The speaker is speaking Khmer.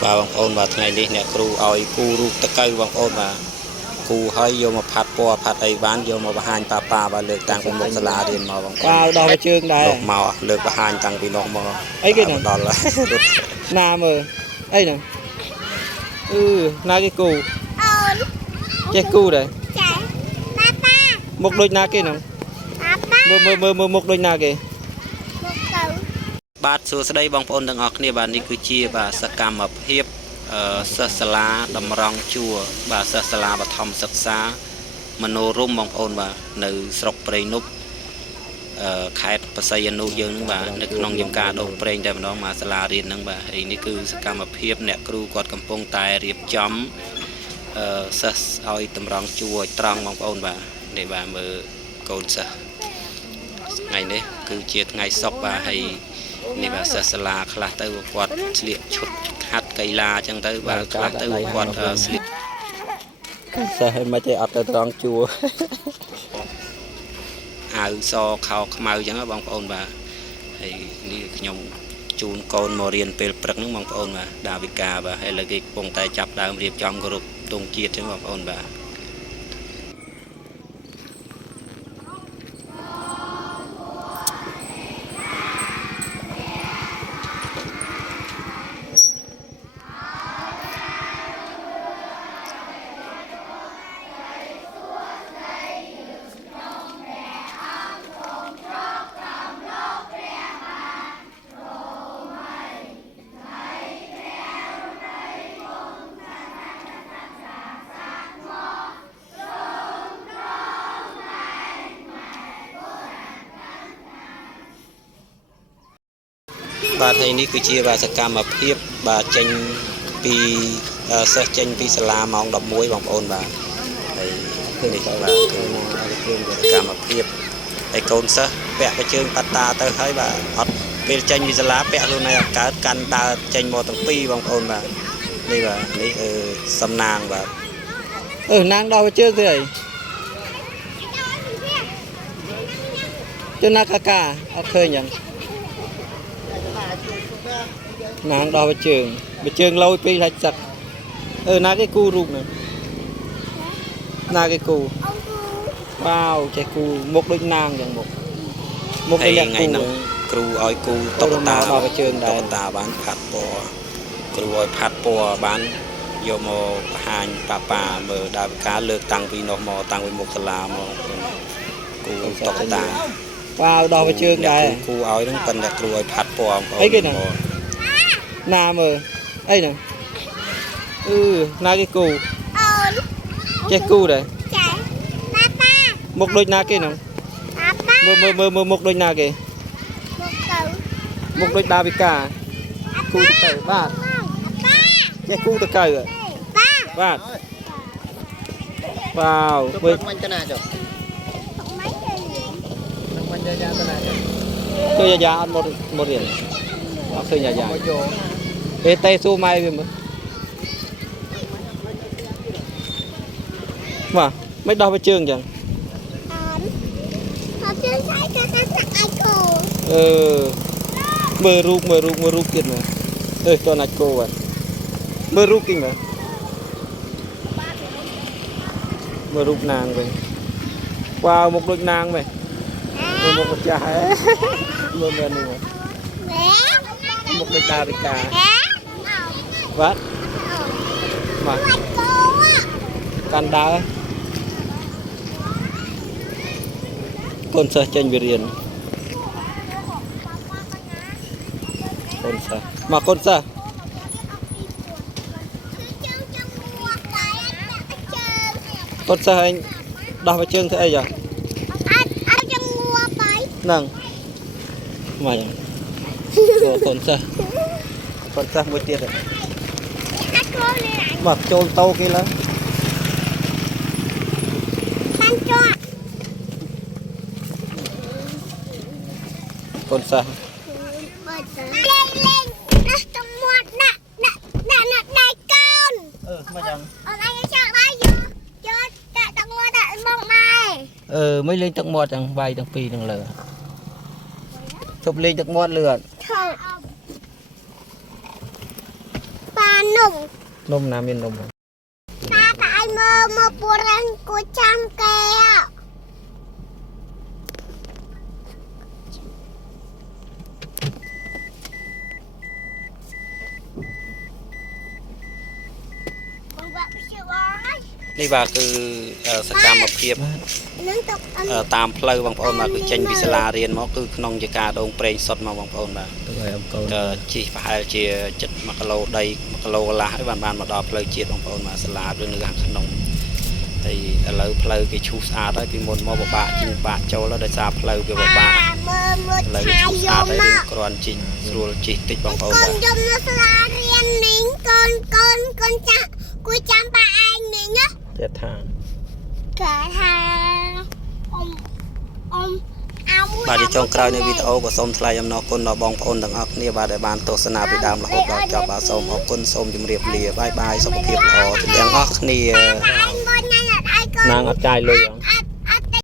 bà bằng ôn bà ngày đi nè cừu ỏi cừu rụt tơ cây bằng ôn bà cừu hơi vô mà phạt ấy bán vô mà bà hành bà lược tăng cùng một lá điền màu bằng vào đò về trường lột đây màu lược bà hành tăng vì nó màu ấy cái này đòn lại nam ơi ấy nè na cái cù cái cù đây một đôi na cái nè một đôi na cái បាទសួស្តីបងប្អូនទាំងអស់គ្នាបាទនេះគឺជាបាទសកម្មភាពសិស្សសាលាតម្រង់ជួរបាទសិស្សសាលាបឋមសិក្សមនោរម្យបងប្អូនបាទនៅស្រុកព្រៃនប់ខេត្តបរសៃអនុយើងហ្នឹងបាទនៅក្នុងយមការដងប្រេងតែម្ដងមកសាលារៀនហ្នឹងបាទហើយនេះគឺសកម្មភាពអ្នកគ្រូគាត់កំពុងតែរៀបចំសិស្សឲ្យតម្រង់ជួរឲ្យត្រង់បងប្អូនបាទនេះបាទមើលកូនសិស្សថ្ងៃនេះគឺជាថ្ងៃសុក្របាទហើយនេះបាទសិស្សសាលាខ្លះទៅគាត់ស្លៀកឈុតហាត់កីឡាអញ្ចឹងទៅបាទខ្លះទៅគាត់ស្លៀកសិស្សឲ្យមិនចេះអត់ទៅត្រង់ជួរអាវសខោខ្មៅអញ្ចឹងបងប្អូនបាទហើយនេះខ្ញុំជូនកូនមករៀនពេលព្រឹកហ្នឹងបងប្អូនបាទដាវិកាបាទហើយឥឡូវគេកំពុងតែចាប់ដើមរៀបចំគោរពទង់ជាតិអញ្ចឹងបងប្អូនបាទបាទហើយនេះគឺជាបាទសកម្មភាពបាទចេញពីសិស្សចេញពីសាលាម៉ោង11បងប្អូនបាទហើយគឺនេះបាទគឺសកម្មភាពហើយកូនសិស្សពាក់កញ្ជើងប៉ាតាទៅហើយបាទអត់ពេលចេញពីសាលាពាក់ខ្លួនឯងកើតកាន់ដើរចេញមកទាំងពីរបងប្អូនបាទនេះបាទនេះសំណាងបាទណាងដល់ជើងទៅអីជើងណាកាអត់ឃើញយ៉ាងណាងដល់ជើងលយពេកហើយសឹកណាគេគូរូបហ្នឹងណាគេគូវ៉ាវចេះគូមុខដូចណាងយ៉ាងមុខដូចអ្នកគូហ្នឹងគ្រូឲ្យគូតុកតាដល់ជើងដែរតុកតាបានផាត់ពណ៌គ្រូឲ្យផាត់ពណ៌បានយកមកបង្ហាញប៉ាមើលដើមការលើកតាំងពីនោះមកតាំងពីមុខសាលាមកគូតុកតាវ៉ាវដល់ជើងដែរគូឲ្យហ្នឹងប៉ុន្តែគ្រូឲ្យផាត់ពណ៌អីគេហ្នឹងណាមើលអីហ្នឹងណាគេគូចេះគូដែរមុខដូចណាគេហ្នឹងមើលមុខដូចណាគេមុខដូចដាវិកាគូទៅបាទចេះគូទៅកើបាទវ៉ាវមើលមិនទៅណាចុះមិនទៅយ៉ាទៅណាចុះទៅយ៉ាអត់មករៀនអត់ឃើញយ៉ាទេស៊ូម៉ៃវាមើលបាទមិនដោះទៅជើងអញ្ចឹងអត់ជើងស្អីទៅសាក់អាចគោមើលរូបទៀតមើលតើណាច់គោបាទមើលរូបគិញមើលរូបណាងវិញវ៉ាវមុខដូចណាងវិញមើលមុខម្ចាស់ហ៎មើលមែននេះមុខដូចដាវិកាបាទកាន់ដើរកូនសិស្សចេញវិរៀនកូនសិស្សមកកូនសិស្សឯងដោះvàoជើងធ្វើអីចាអត់ចង់ងួបទៅហ្នឹងមកយ៉ាងកូនសិស្សមួយទៀតមកចូលតោគេឡើយបានជាប់កូនសិស្សលេងណាស់ចង្មាត់ដាក់ដៃកូនមកយ៉ាងអត់អីចាក់ដៃយកដាក់ទឹកមាត់ដាក់មកដែរមិនលេងទឹកមាត់ទាំងវាយទាំងពីរទាំងលើជប់លេងទឹកមាត់លឿនបាន nồng នំណាមាននំ ta tại mơ bùa răng của trăm kèនេះបាទគឺសកម្មភាព nướng tục ăn តាមផ្លូវបងប្អូនបាទគឺចេញពីសាលារៀនមកគឺក្នុងជាការដងប្រេងសុតមកបងប្អូនបាទ ទៅឲ្យអំកូន ជិះប្រហែលជាចិត្ត1គីឡូដី1គីឡូកន្លះហើយបានមកដល់ផ្លូវជាតិបងប្អូនបាទសាលាឬនៅខាងក្នុងហើយឥឡូវផ្លូវគេឈូសស្អាតហើយពីមុនមកពិបាកជិះពិបាកចូលហើយដោយសារផ្លូវវាពិបាក mơ ឥឡូវ chai ឈូសស្អាត vô ហើយ mà គ្រាន់ជិះស្រួលជិះតិចបងប្អូន con បាទ dùm nó xa riêng nín con cha cui chăm ba anh nín á ចេះថា cả thằng ông បាទចុងក្រោយនៃវីដេអូក៏សូមថ្លែងអំណរគុណដល់បងប្អូនទាំងអស់គ្នាបាទដែលបានទស្សនាពីដើមរហូតដល់ចប់បាទសូមអរគុណសូមជម្រាបលាបាយបាយសុខភាពល្អទាំងអស់គ្នា anh bên nhanh là ai con នាងអត់ចាយលុយអង